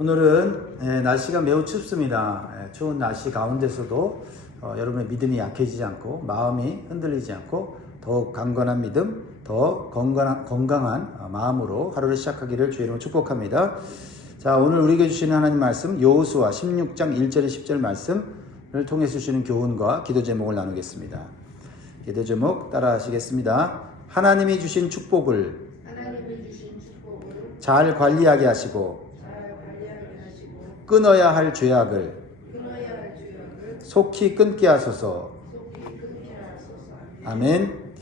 오늘은 날씨가 매우 춥습니다. 추운 날씨 가운데서도 여러분의 믿음이 약해지지 않고 마음이 흔들리지 않고 더욱 강건한 믿음, 더 건강한 마음으로 하루를 시작하기를 주의 이름으로 축복합니다. 자, 오늘 우리에게 주시는 하나님 말씀 여호수아 16장 1절 10절 말씀을 통해서 주시는 교훈과 기도 제목을 나누겠습니다. 기도 제목 따라 하시겠습니다. 하나님이 주신 축복을 잘 관리하게 하시고 끊어야 할 죄악을 속히 끊게 하소서. 아멘.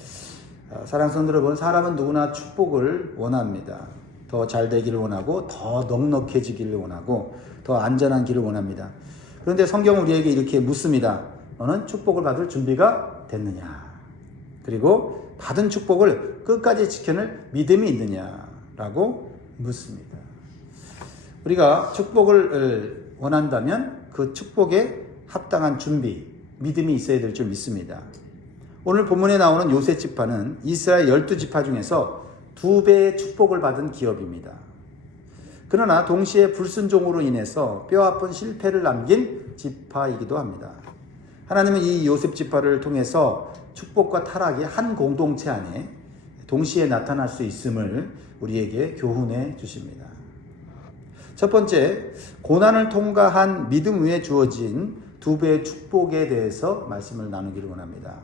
사랑하는 성도 여러분, 사람은 누구나 축복을 원합니다. 더 잘 되기를 원하고 더 넉넉해지기를 원하고 더 안전한 길을 원합니다. 그런데 성경은 우리에게 이렇게 묻습니다. 너는 축복을 받을 준비가 됐느냐? 그리고 받은 축복을 끝까지 지켜낼 믿음이 있느냐라고 묻습니다. 우리가 축복을 원한다면 그 축복에 합당한 준비, 믿음이 있어야 될 줄 믿습니다. 오늘 본문에 나오는 요셉 지파는 이스라엘 12지파 중에서 2배의 축복을 받은 기업입니다. 그러나 동시에 불순종으로 인해서 뼈아픈 실패를 남긴 지파이기도 합니다. 하나님은 이 요셉 지파를 통해서 축복과 타락이 한 공동체 안에 동시에 나타날 수 있음을 우리에게 교훈해 주십니다. 첫 번째, 고난을 통과한 믿음 위에 주어진 2배의 축복에 대해서 말씀을 나누기를 원합니다.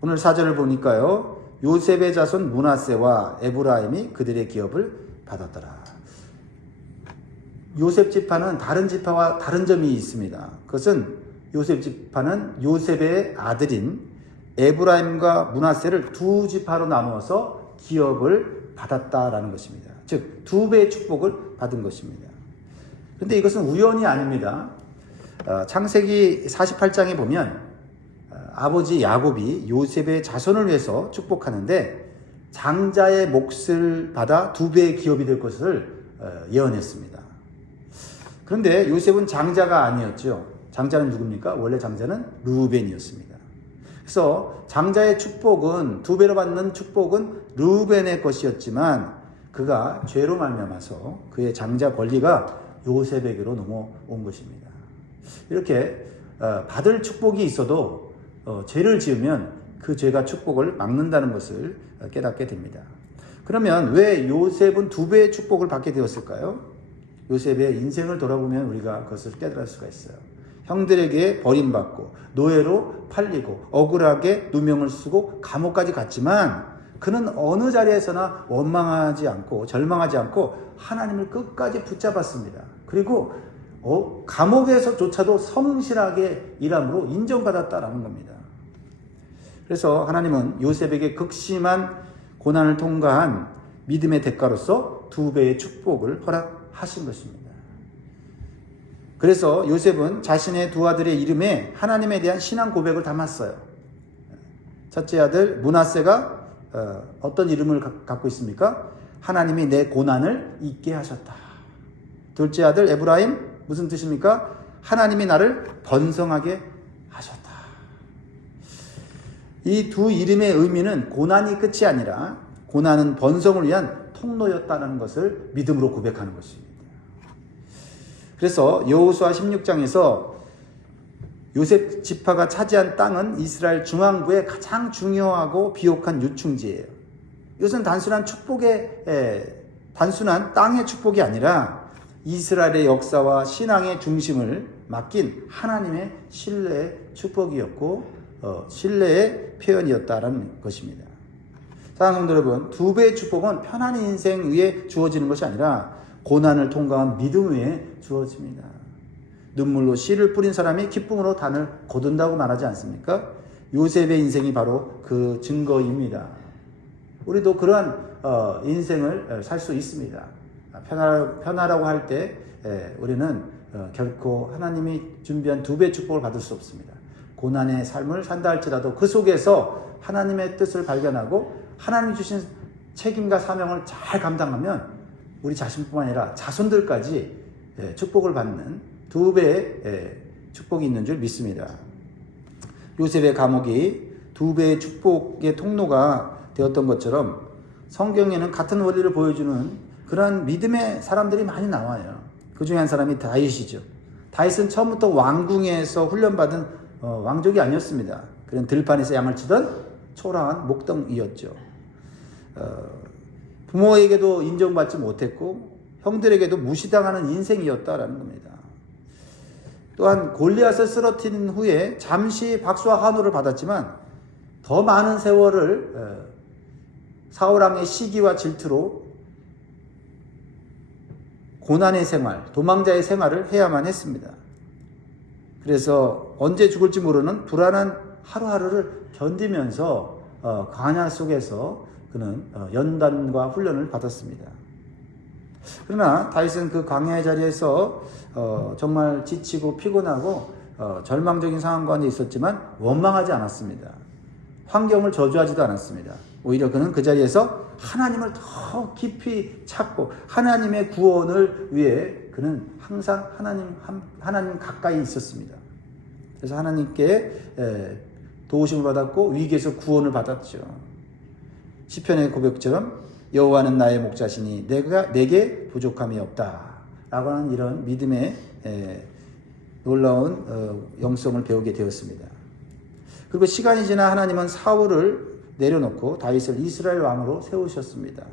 오늘 4절을 보니까요, 요셉의 자손 므낫세와 에브라임이 그들의 기업을 받았더라. 요셉 지파는 다른 지파와 다른 점이 있습니다. 그것은 요셉 지파는 요셉의 아들인 에브라임과 므낫세를 2지파로 나누어서 기업을 받았다라는 것입니다. 즉 2배의 축복을 받은 것입니다. 그런데 이것은 우연이 아닙니다. 창세기 48장에 보면 아버지 야곱이 요셉의 자손을 위해서 축복하는데 장자의 몫을 받아 2배의 기업이 될 것을 예언했습니다. 그런데 요셉은 장자가 아니었죠. 장자는 누굽니까? 원래 장자는 르우벤이었습니다. 그래서 장자의 축복은 2배로 받는 축복은 르우벤의 것이었지만 그가 죄로 말미암아서 그의 장자 권리가 요셉에게로 넘어온 것입니다. 이렇게 받을 축복이 있어도 죄를 지으면 그 죄가 축복을 막는다는 것을 깨닫게 됩니다. 그러면 왜 요셉은 2배의 축복을 받게 되었을까요? 요셉의 인생을 돌아보면 우리가 그것을 깨달을 수가 있어요. 형들에게 버림받고 노예로 팔리고 억울하게 누명을 쓰고 감옥까지 갔지만 그는 어느 자리에서나 원망하지 않고 절망하지 않고 하나님을 끝까지 붙잡았습니다. 그리고 감옥에서조차도 성실하게 일함으로 인정받았다라는 겁니다. 그래서 하나님은 요셉에게 극심한 고난을 통과한 믿음의 대가로서 2배의 축복을 허락하신 것입니다. 그래서 요셉은 자신의 2 아들의 이름에 하나님에 대한 신앙 고백을 담았어요. 첫째 아들 므낫세가 어떤 이름을 갖고 있습니까? 하나님이 내 고난을 잊게 하셨다. 둘째 아들 에브라임 무슨 뜻입니까? 하나님이 나를 번성하게 하셨다. 이 2 이름의 의미는 고난이 끝이 아니라 고난은 번성을 위한 통로였다는 것을 믿음으로 고백하는 것입니다. 그래서 여호수아 16장에서 요셉 지파가 차지한 땅은 이스라엘 중앙부의 가장 중요하고 비옥한 유충지예요. 이것은 단순한 땅의 축복이 아니라 이스라엘의 역사와 신앙의 중심을 맡긴 하나님의 신뢰의 축복이었고 신뢰의 표현이었다라는 것입니다. 사랑하는 성도 여러분, 2배의 축복은 편안한 인생 위에 주어지는 것이 아니라 고난을 통과한 믿음 위에 주어집니다. 눈물로 씨를 뿌린 사람이 기쁨으로 단을 거둔다고 말하지 않습니까? 요셉의 인생이 바로 그 증거입니다. 우리도 그러한 인생을 살 수 있습니다. 편하라고 할 때 우리는 결코 하나님이 준비한 2배의 축복을 받을 수 없습니다. 고난의 삶을 산다 할지라도 그 속에서 하나님의 뜻을 발견하고 하나님이 주신 책임과 사명을 잘 감당하면 우리 자신뿐만 아니라 자손들까지 축복을 받는 2배의 축복이 있는 줄 믿습니다. 요셉의 감옥이 2배의 축복의 통로가 되었던 것처럼 성경에는 같은 원리를 보여주는 그런 믿음의 사람들이 많이 나와요. 그 중에 한 사람이 다윗이죠. 다윗은 처음부터 왕궁에서 훈련받은 왕족이 아니었습니다. 그런 들판에서 양을 치던 초라한 목동이었죠. 부모에게도 인정받지 못했고 형들에게도 무시당하는 인생이었다라는 겁니다. 또한 골리앗을 쓰러뜨린 후에 잠시 박수와 환호를 받았지만 더 많은 세월을 사울왕의 시기와 질투로 고난의 생활, 도망자의 생활을 해야만 했습니다. 그래서 언제 죽을지 모르는 불안한 하루하루를 견디면서 광야 속에서 그는 연단과 훈련을 받았습니다. 그러나 다윗은 그 광야의 자리에서 정말 지치고 피곤하고 절망적인 상황 가운데 있었지만 원망하지 않았습니다. 환경을 저주하지도 않았습니다. 오히려 그는 그 자리에서 하나님을 더 깊이 찾고 하나님의 구원을 위해 그는 항상 하나님 가까이 있었습니다. 그래서 하나님께 도우심을 받았고 위기에서 구원을 받았죠. 시편의 고백처럼 여호와는 나의 목자시니 내게 부족함이 없다 라고 하는 이런 믿음의 놀라운 영성을 배우게 되었습니다. 그리고 시간이 지나 하나님은 사울을 내려놓고 다윗을 이스라엘 왕으로 세우셨습니다.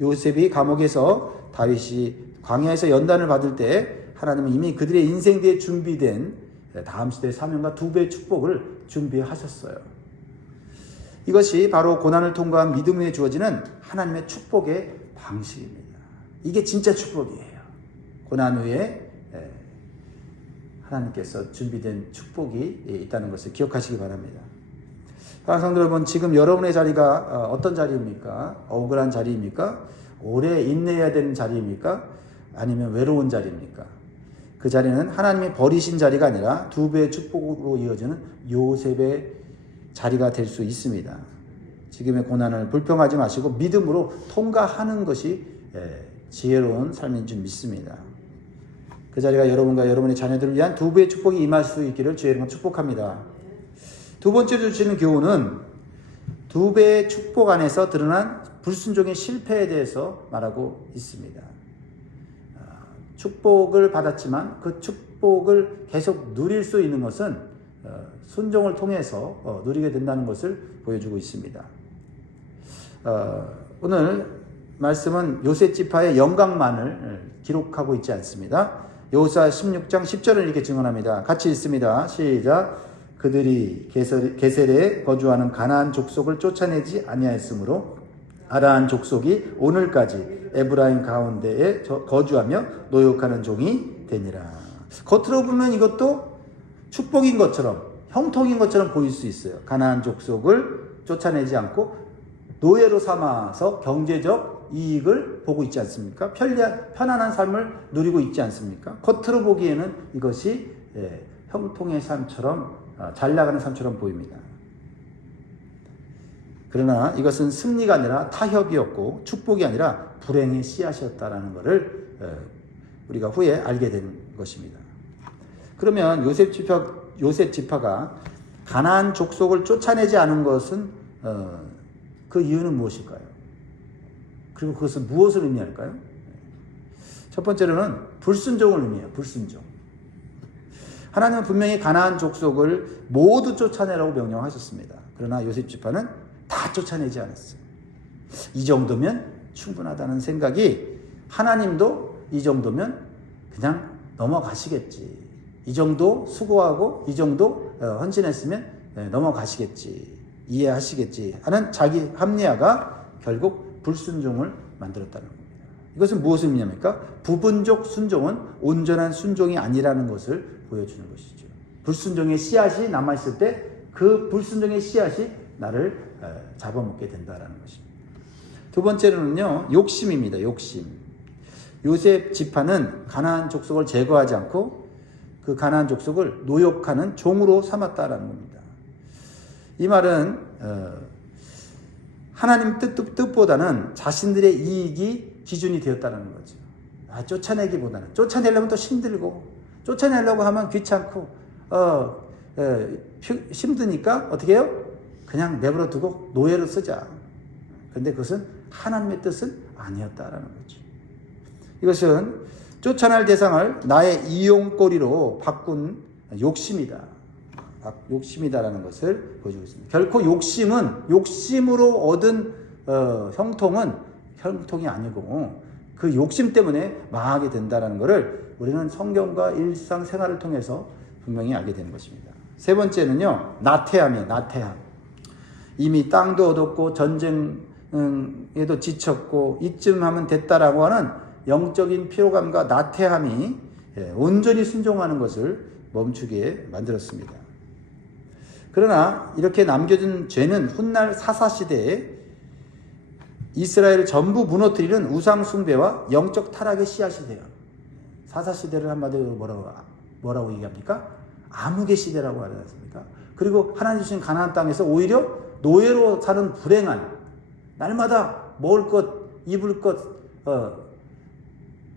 요셉이 감옥에서 다윗이 광야에서 연단을 받을 때 하나님은 이미 그들의 인생 뒤에 준비된 다음 시대의 사명과 2배의 축복을 준비하셨어요. 이것이 바로 고난을 통과한 믿음 위에 주어지는 하나님의 축복의 방식입니다. 이게 진짜 축복이에요. 고난 후에 하나님께서 준비된 축복이 있다는 것을 기억하시기 바랍니다. 성도 여러분, 지금 여러분의 자리가 어떤 자리입니까? 억울한 자리입니까? 오래 인내해야 되는 자리입니까? 아니면 외로운 자리입니까? 그 자리는 하나님이 버리신 자리가 아니라 2배의 축복으로 이어지는 요셉의 자리가 될 수 있습니다. 지금의 고난을 불평하지 마시고 믿음으로 통과하는 것이 지혜로운 삶인 줄 믿습니다. 그 자리가 여러분과 여러분의 자녀들을 위한 2배의 축복이 임할 수 있기를 주의 이름으로 축복합니다. 두 번째로 주시는 교훈은 2배의 축복 안에서 드러난 불순종의 실패에 대해서 말하고 있습니다. 축복을 받았지만 그 축복을 계속 누릴 수 있는 것은 순종을 통해서 누리게 된다는 것을 보여주고 있습니다. 오늘 말씀은 요셉 지파의 영광만을 기록하고 있지 않습니다. 여호수아 16장 10절을 이렇게 증언합니다. 같이 읽습니다. 시작. 그들이 게셀에 거주하는 가나안 족속을 쫓아내지 아니하였으므로 아라한 족속이 오늘까지 에브라임 가운데에 거주하며 노역하는 종이 되니라. 겉으로 보면 이것도 축복인 것처럼 형통인 것처럼 보일 수 있어요. 가나안 족속을 쫓아내지 않고 노예로 삼아서 경제적 이익을 보고 있지 않습니까? 편안한 삶을 누리고 있지 않습니까? 겉으로 보기에는 이것이 형통의 삶처럼 잘 나가는 삶처럼 보입니다. 그러나 이것은 승리가 아니라 타협이었고 축복이 아니라 불행의 씨앗이었다라는 것을 우리가 후에 알게 된 것입니다. 그러면 요셉 지파가 가나안 족속을 쫓아내지 않은 것은 그 이유는 무엇일까요? 그리고 그것은 무엇을 의미할까요? 첫 번째로는 불순종을 의미해요. 불순종. 하나님은 분명히 가나안 족속을 모두 쫓아내라고 명령하셨습니다. 그러나 요셉 지파는 다 쫓아내지 않았어요. 이 정도면 충분하다는 생각이 하나님도 이 정도면 그냥 넘어가시겠지. 이 정도 수고하고 이 정도 헌신했으면 넘어가시겠지. 이해하시겠지 하는 자기 합리화가 결국 불순종을 만들었다는 겁니다. 이것은 무엇을 의미합니까? 부분적 순종은 온전한 순종이 아니라는 것을 보여주는 것이죠. 불순종의 씨앗이 남아있을 때 그 불순종의 씨앗이 나를 잡아먹게 된다는 것입니다. 두 번째로는요, 욕심입니다. 욕심. 요셉 지파는 가나안 족속을 제거하지 않고 그 가나안 족속을 노역하는 종으로 삼았다라는 겁니다. 이 말은 하나님 뜻보다는 자신들의 이익이 기준이 되었다는 거죠. 쫓아내기보다는 쫓아내려면 또 힘들고 쫓아내려고 하면 귀찮고 힘드니까 어떻게 해요? 그냥 내버려 두고 노예로 쓰자. 그런데 그것은 하나님의 뜻은 아니었다라는 거죠. 이것은 쫓아낼 대상을 나의 이용거리로 바꾼 욕심이다. 욕심이다라는 것을 보여주고 있습니다. 결코 욕심으로 얻은 형통은 형통이 아니고 그 욕심 때문에 망하게 된다는 것을 우리는 성경과 일상생활을 통해서 분명히 알게 되는 것입니다. 세 번째는요, 나태함이에요. 나태함. 이미 땅도 얻었고 전쟁에도 지쳤고 이쯤 하면 됐다라고 하는 영적인 피로감과 나태함이 온전히 순종하는 것을 멈추게 만들었습니다. 그러나 이렇게 남겨진 죄는 훗날 사사시대에 이스라엘을 전부 무너뜨리는 우상 숭배와 영적 타락의 씨앗이 돼요. 사사시대를 한마디로 뭐라고 얘기합니까? 암흑의 시대라고 하지 않습니까? 그리고 하나님 주신 가나안 땅에서 오히려 노예로 사는 불행한, 날마다 먹을 것, 입을 것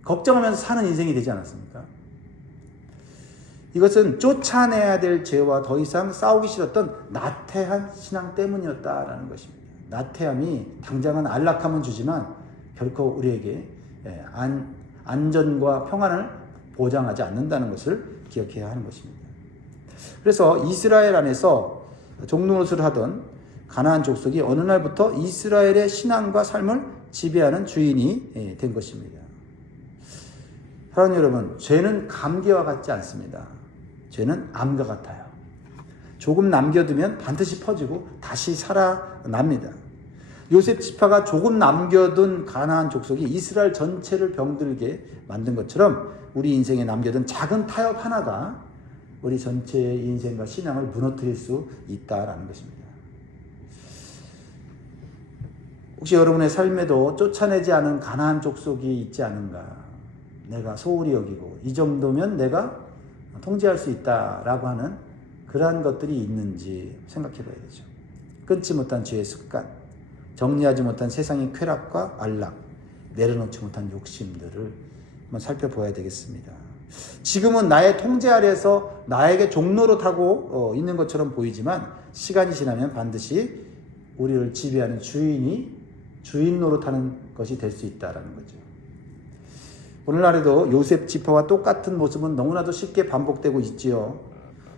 걱정하면서 사는 인생이 되지 않았습니까? 이것은 쫓아내야 될 죄와 더 이상 싸우기 싫었던 나태한 신앙 때문이었다라는 것입니다. 나태함이 당장은 안락함은 주지만 결코 우리에게 안전과 평안을 보장하지 않는다는 것을 기억해야 하는 것입니다. 그래서 이스라엘 안에서 종노릇을 하던 가나안 족속이 어느 날부터 이스라엘의 신앙과 삶을 지배하는 주인이 된 것입니다. 사랑하는 여러분, 죄는 감기와 같지 않습니다. 죄는 암과 같아요. 조금 남겨두면 반드시 퍼지고 다시 살아납니다. 요셉 지파가 조금 남겨둔 가나안 족속이 이스라엘 전체를 병들게 만든 것처럼 우리 인생에 남겨둔 작은 타협 하나가 우리 전체의 인생과 신앙을 무너뜨릴 수 있다라는 것입니다. 혹시 여러분의 삶에도 쫓아내지 않은 가나안 족속이 있지 않은가? 내가 소홀히 여기고 이 정도면 내가 통제할 수 있다라고 하는 그러한 것들이 있는지 생각해 봐야 되죠. 끊지 못한 죄의 습관, 정리하지 못한 세상의 쾌락과 안락, 내려놓지 못한 욕심들을 한번 살펴보아야 되겠습니다. 지금은 나의 통제 아래에서 나에게 종로로 타고 있는 것처럼 보이지만 시간이 지나면 반드시 우리를 지배하는 주인 노릇하는 것이 될 수 있다는 거죠. 오늘날에도 요셉 지파와 똑같은 모습은 너무나도 쉽게 반복되고 있지요.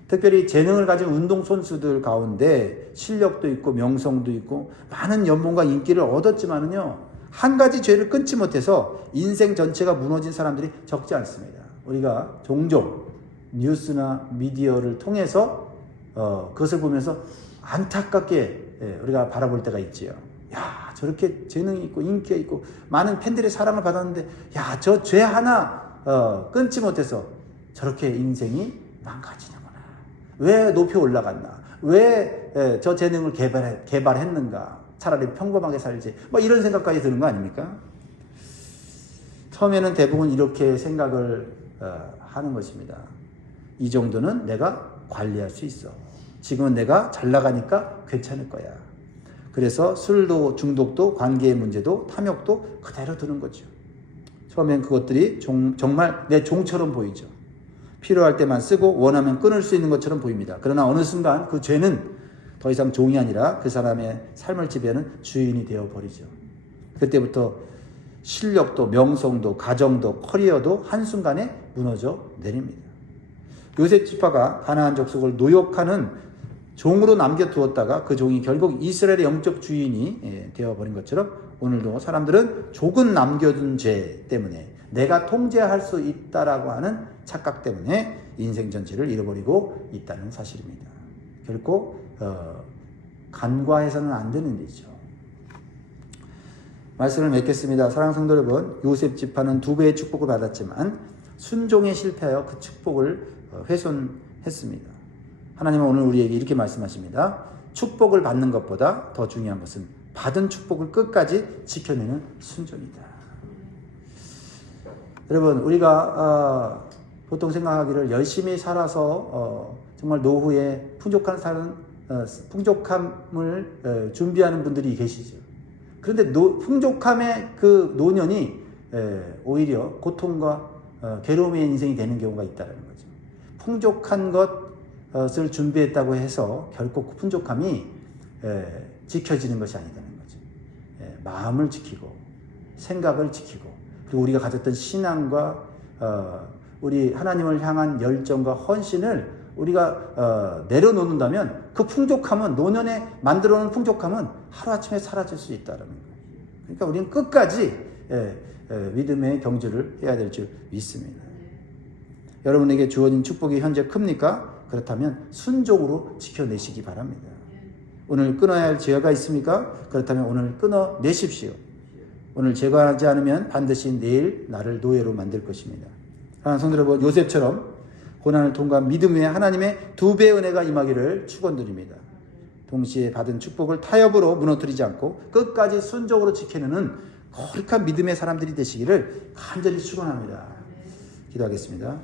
특별히 재능을 가진 운동선수들 가운데 실력도 있고 명성도 있고 많은 연봉과 인기를 얻었지만은요, 한 가지 죄를 끊지 못해서 인생 전체가 무너진 사람들이 적지 않습니다. 우리가 종종 뉴스나 미디어를 통해서 그것을 보면서 안타깝게 우리가 바라볼 때가 있지요. 야, 저렇게 재능이 있고 인기가 있고 많은 팬들의 사랑을 받았는데, 야, 저 죄 하나 끊지 못해서 저렇게 인생이 망가지는구나. 왜 높이 올라갔나? 왜 저 재능을 개발했는가? 차라리 평범하게 살지. 뭐 이런 생각까지 드는 거 아닙니까? 처음에는 대부분 이렇게 생각을 하는 것입니다. 이 정도는 내가 관리할 수 있어. 지금은 내가 잘 나가니까 괜찮을 거야. 그래서 술도 중독도 관계의 문제도 탐욕도 그대로 두는 거죠. 처음엔 그것들이 정말 내 종처럼 보이죠. 필요할 때만 쓰고 원하면 끊을 수 있는 것처럼 보입니다. 그러나 어느 순간 그 죄는 더 이상 종이 아니라 그 사람의 삶을 지배하는 주인이 되어버리죠. 그때부터 실력도 명성도 가정도 커리어도 한순간에 무너져 내립니다. 요셉 지파가 가나안 족속을 노역하는 종으로 남겨두었다가 그 종이 결국 이스라엘의 영적 주인이 되어버린 것처럼 오늘도 사람들은 조금 남겨둔 죄 때문에 내가 통제할 수 있다라고 하는 착각 때문에 인생 전체를 잃어버리고 있다는 사실입니다. 결코 간과해서는 안 되는 일이죠. 말씀을 맺겠습니다. 사랑하는 성도 여러분, 요셉 지파는 2배의 축복을 받았지만 순종에 실패하여 그 축복을 훼손했습니다. 하나님은 오늘 우리에게 이렇게 말씀하십니다. 축복을 받는 것보다 더 중요한 것은 받은 축복을 끝까지 지켜내는 순종이다. 여러분, 우리가 보통 생각하기를 열심히 살아서 정말 노후에 풍족함을 준비하는 분들이 계시죠. 그런데 풍족함의 그 노년이 오히려 고통과 괴로움의 인생이 되는 경우가 있다는 거죠. 풍족한 것을 준비했다고 해서 결코 그 풍족함이 지켜지는 것이 아니다는 거죠. 마음을 지키고 생각을 지키고 그리고 우리가 가졌던 신앙과 우리 하나님을 향한 열정과 헌신을 우리가 내려놓는다면 그 풍족함은, 노년에 만들어놓은 풍족함은 하루아침에 사라질 수 있다는 거예요. 그러니까 우리는 끝까지 믿음의 경주를 해야 될 줄 믿습니다. 여러분에게 주어진 축복이 현재 큽니까? 그렇다면 순종으로 지켜내시기 바랍니다. 오늘 끊어야 할 죄가 있습니까? 그렇다면 오늘 끊어내십시오. 오늘 제거하지 않으면 반드시 내일 나를 노예로 만들 것입니다. 하나님 성도 여러분, 요셉처럼 고난을 통과한 믿음 위에 하나님의 2배의 은혜가 임하기를 축원드립니다. 동시에 받은 축복을 타협으로 무너뜨리지 않고 끝까지 순종으로 지켜내는 거룩한 믿음의 사람들이 되시기를 간절히 축원합니다. 기도하겠습니다.